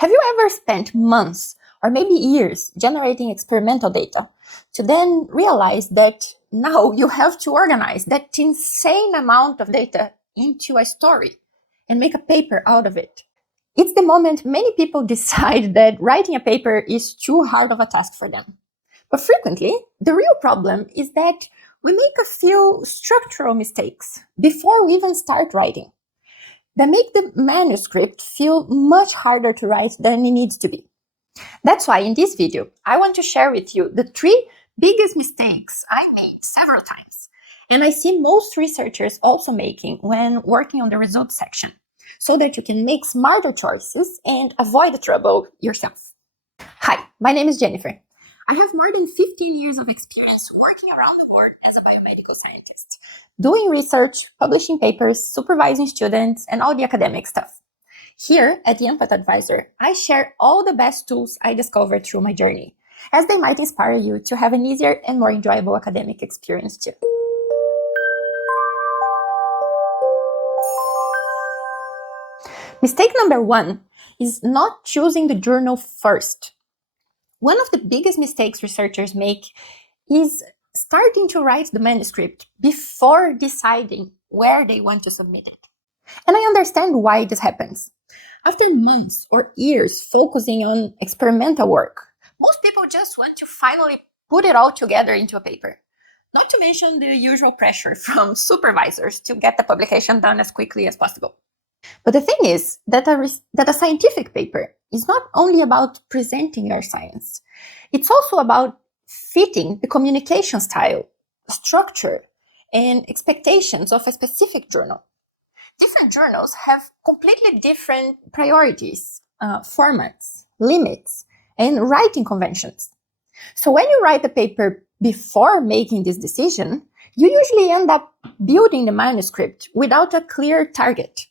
Have you ever spent months or maybe years generating experimental data to then realize that now you have to organize that insane amount of data into a story and make a paper out of it? It's the moment many people decide that writing a paper is too hard of a task for them. But frequently, the real problem is that we make a few structural mistakes before we even start writing that make the manuscript feel much harder to write than it needs to be. That's why in this video, I want to share with you the 3 biggest mistakes I made several times, and I see most researchers also making when working on the results section, so that you can make smarter choices and avoid the trouble yourself. Hi, my name is Jenifer. I have more than 15 years of experience working around the world as a biomedical scientist, doing research, publishing papers, supervising students, and all the academic stuff. Here at the Empath Advisor, I share all the best tools I discovered through my journey, as they might inspire you to have an easier and more enjoyable academic experience too. Mistake number 1 is not choosing the journal first. One of the biggest mistakes researchers make is starting to write the manuscript before deciding where they want to submit it. And I understand why this happens. After months or years focusing on experimental work, most people just want to finally put it all together into a paper. Not to mention the usual pressure from supervisors to get the publication done as quickly as possible. But the thing is that a scientific paper is not only about presenting your science. It's also about fitting the communication style, structure, and expectations of a specific journal. Different journals have completely different priorities, formats, limits, and writing conventions. So when you write a paper before making this decision, you usually end up building the manuscript without a clear target,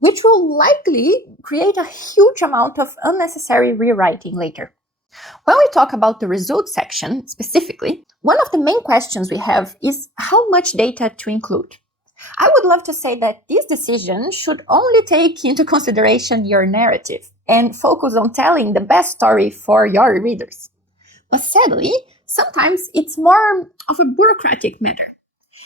which will likely create a huge amount of unnecessary rewriting later. When we talk about the results section specifically, one of the main questions we have is how much data to include. I would love to say that this decision should only take into consideration your narrative and focus on telling the best story for your readers. But sadly, sometimes it's more of a bureaucratic matter,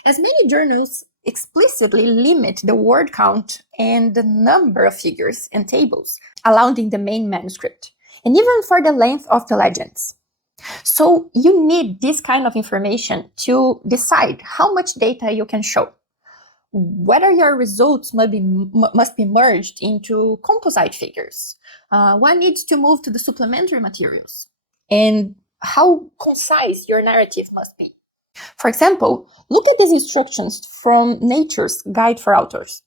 as many journals explicitly limit the word count and the number of figures and tables allowed in the main manuscript, and even for the length of the legends. So you need this kind of information to decide how much data you can show, whether your results must be merged into composite figures, what needs to move to the supplementary materials, and how concise your narrative must be. For example, look at these instructions from Nature's Guide for Authors.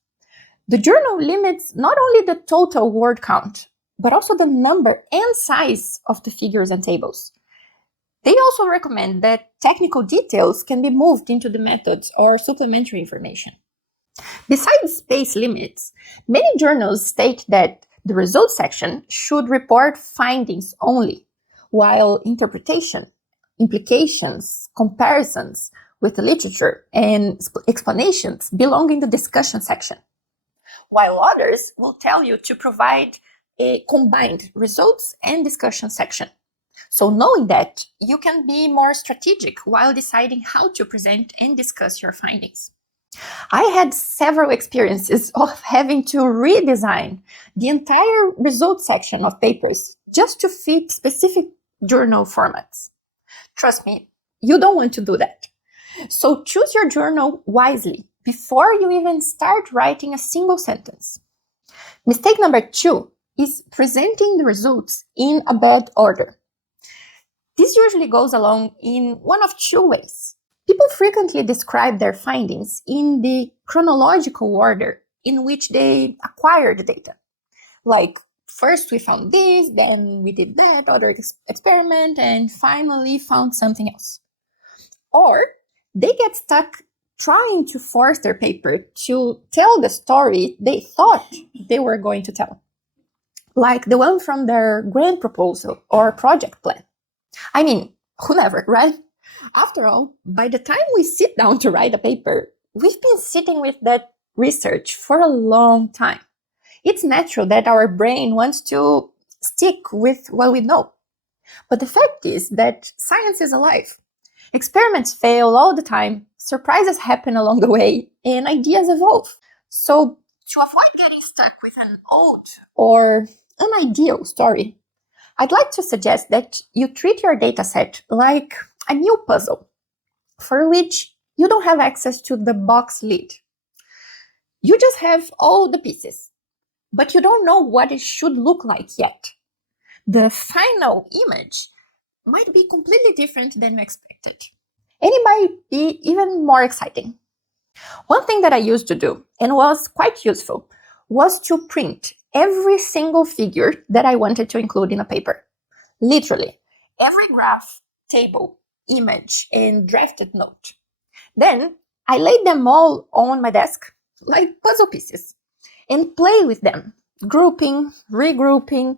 The journal limits not only the total word count, but also the number and size of the figures and tables. They also recommend that technical details can be moved into the methods or supplementary information. Besides space limits, many journals state that the results section should report findings only, while interpretation, implications, comparisons with the literature, and explanations belong in the discussion section, while others will tell you to provide a combined results and discussion section. So knowing that, you can be more strategic while deciding how to present and discuss your findings. I had several experiences of having to redesign the entire results section of papers just to fit specific journal formats. Trust me, you don't want to do that. So choose your journal wisely before you even start writing a single sentence. Mistake number 2 is presenting the results in a bad order. This usually goes along in one of 2 ways. People frequently describe their findings in the chronological order in which they acquired the data. Like, first we found this, then we did that other experiment, and finally found something else. Or they get stuck trying to force their paper to tell the story they thought they were going to tell, like the one from their grant proposal or project plan. I mean, who never, right? After all, by the time we sit down to write a paper, we've been sitting with that research for a long time. It's natural that our brain wants to stick with what we know. But the fact is that science is alive. Experiments fail all the time, surprises happen along the way, and ideas evolve. So, to avoid getting stuck with an old or unideal story, I'd like to suggest that you treat your dataset like a new puzzle for which you don't have access to the box lid. You just have all the pieces, but you don't know what it should look like yet. The final image might be completely different than you expected, and it might be even more exciting. One thing that I used to do, and was quite useful, was to print every single figure that I wanted to include in a paper. Literally, every graph, table, image, and drafted note. Then I laid them all on my desk like puzzle pieces and play with them, grouping, regrouping,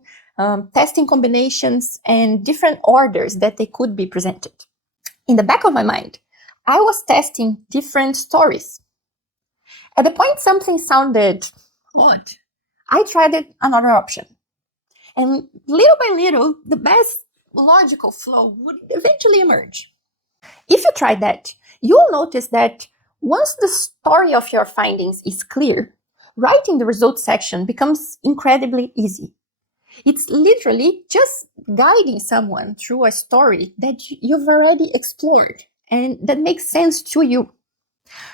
testing combinations and different orders that they could be presented. In the back of my mind, I was testing different stories. At the point something sounded odd, I tried another option. And little by little, the best logical flow would eventually emerge. If you try that, you'll notice that once the story of your findings is clear, writing the results section becomes incredibly easy. It's literally just guiding someone through a story that you've already explored and that makes sense to you.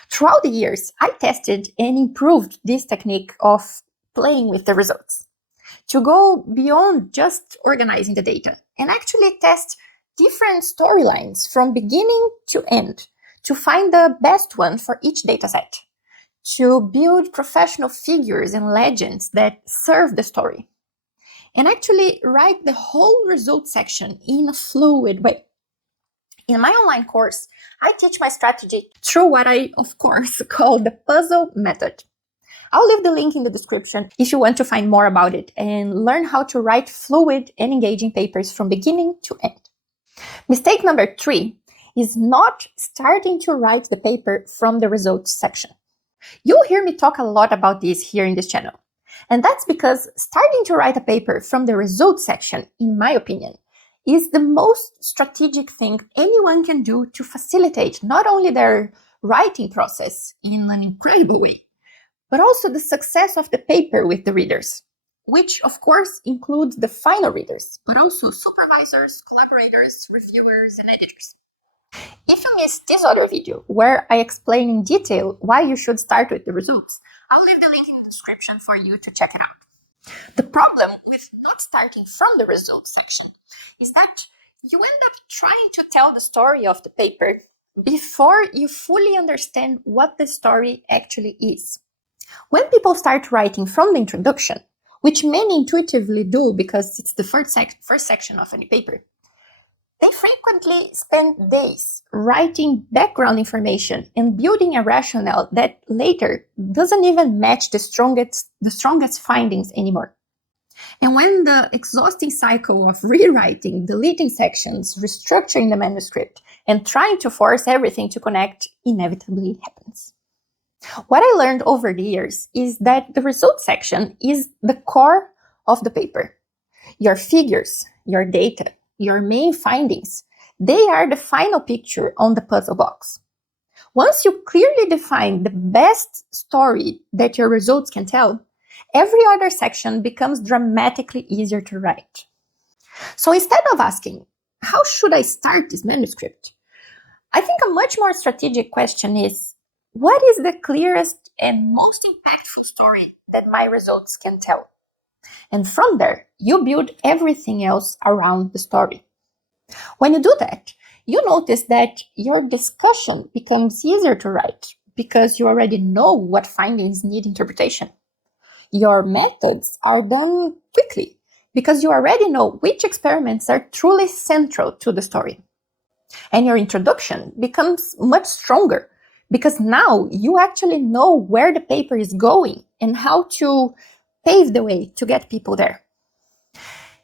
Throughout the years, I tested and improved this technique of playing with the results to go beyond just organizing the data and actually test different storylines from beginning to end to find the best one for each dataset, to build professional figures and legends that serve the story, and actually write the whole results section in a fluid way. In my online course, I teach my strategy through what I, of course, call the puzzle method. I'll leave the link in the description if you want to find more about it and learn how to write fluid and engaging papers from beginning to end. Mistake number 3 is not starting to write the paper from the results section. You'll hear me talk a lot about this here in this channel. And that's because starting to write a paper from the results section, in my opinion, is the most strategic thing anyone can do to facilitate not only their writing process in an incredible way, but also the success of the paper with the readers, which of course includes the final readers, but also supervisors, collaborators, reviewers, and editors. If you missed this other video where I explain in detail why you should start with the results, I'll leave the link in the description for you to check it out. The problem with not starting from the results section is that you end up trying to tell the story of the paper before you fully understand what the story actually is. When people start writing from the introduction, which many intuitively do because it's the first section of any paper, they frequently spend days writing background information and building a rationale that later doesn't even match the strongest findings anymore. And when the exhausting cycle of rewriting, deleting sections, restructuring the manuscript, and trying to force everything to connect inevitably happens. What I learned over the years is that the results section is the core of the paper. Your figures, your data, your main findings, they are the final picture on the puzzle box. Once you clearly define the best story that your results can tell, every other section becomes dramatically easier to write. So instead of asking, how should I start this manuscript? I think a much more strategic question is, what is the clearest and most impactful story that my results can tell? And from there, you build everything else around the story. When you do that, you notice that your discussion becomes easier to write because you already know what findings need interpretation. Your methods are done quickly because you already know which experiments are truly central to the story. And your introduction becomes much stronger because now you actually know where the paper is going and how to pave the way to get people there.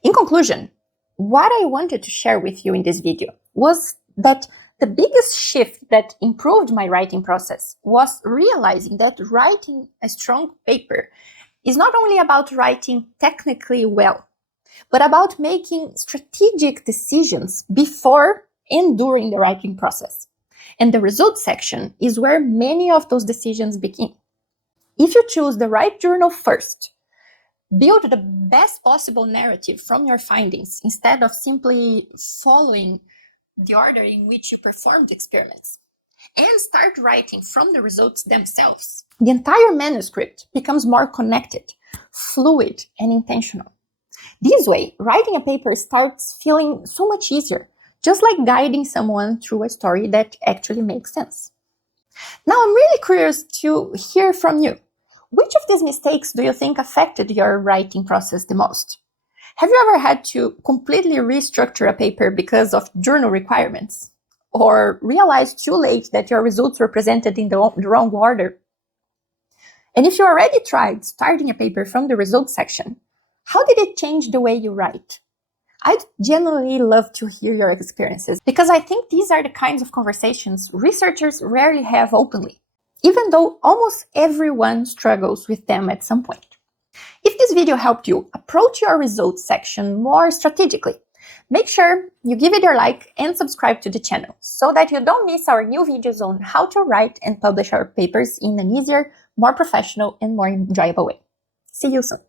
In conclusion, what I wanted to share with you in this video was that the biggest shift that improved my writing process was realizing that writing a strong paper is not only about writing technically well, but about making strategic decisions before and during the writing process. And the results section is where many of those decisions begin. If you choose the right journal first, build the best possible narrative from your findings instead of simply following the order in which you performed experiments, and start writing from the results themselves, the entire manuscript becomes more connected, fluid, and intentional. This way, writing a paper starts feeling so much easier, just like guiding someone through a story that actually makes sense. Now, I'm really curious to hear from you. Which of these mistakes do you think affected your writing process the most? Have you ever had to completely restructure a paper because of journal requirements? Or realized too late that your results were presented in the wrong order? And if you already tried starting a paper from the results section, how did it change the way you write? I'd genuinely love to hear your experiences, because I think these are the kinds of conversations researchers rarely have openly, even though almost everyone struggles with them at some point. If this video helped you approach your results section more strategically, make sure you give it your like and subscribe to the channel so that you don't miss our new videos on how to write and publish our papers in an easier, more professional, and more enjoyable way. See you soon!